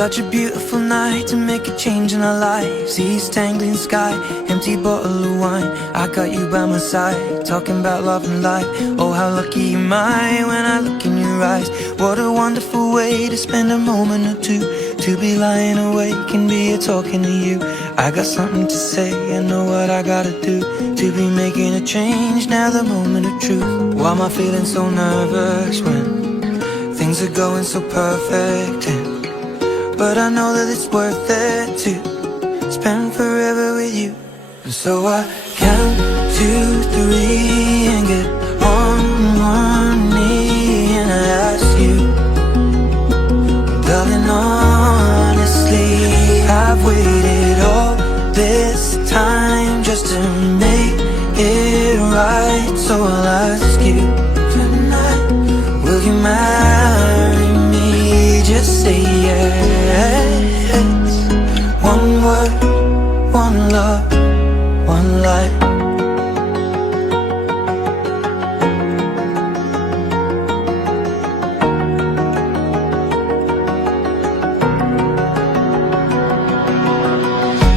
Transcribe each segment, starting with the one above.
such a beautiful night to make a change in our lives. East Anglian sky, empty bottle of wine. I got you by my side, talking about love and life. Oh, how lucky am I when I look in your eyes. What a wonderful way to spend a moment or two, to be lying awake and be here talking to you. I got something to say, I know what I gotta do, to be making a change, now the moment of truth. Why am I feeling so nervous when things are going so perfect? But I know that it's worth it to spend forever with you. And so I count 2, 3 and get on one knee and I ask you, darling, honestly, I've waited all this time just to make it right. So I'll ask you tonight, will you marry me? Just say yes. One word, one love, one life.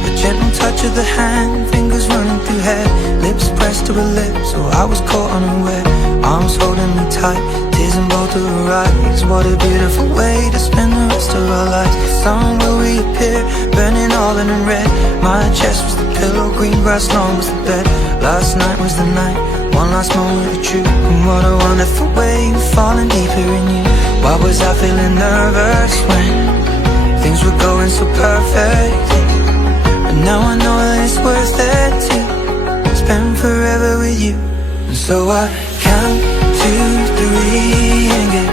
A gentle touch of the hand, fingers running through hair, lips pressed to her lips, so I was caught unaware. Arms holding me tight, tears in both of her eyes. What a beautiful way to spend the rest of our lives. The sun will reappear, burning all in red. My chest was the pillow, green grass lawn was the bed. Last night was the night, one last moment of truth. And what a wonderful way of falling deeper in you. Why was I feeling nervous when things were going so perfect? But now I know that it's worth it to spend forever with you. And so I count 2, 3 and get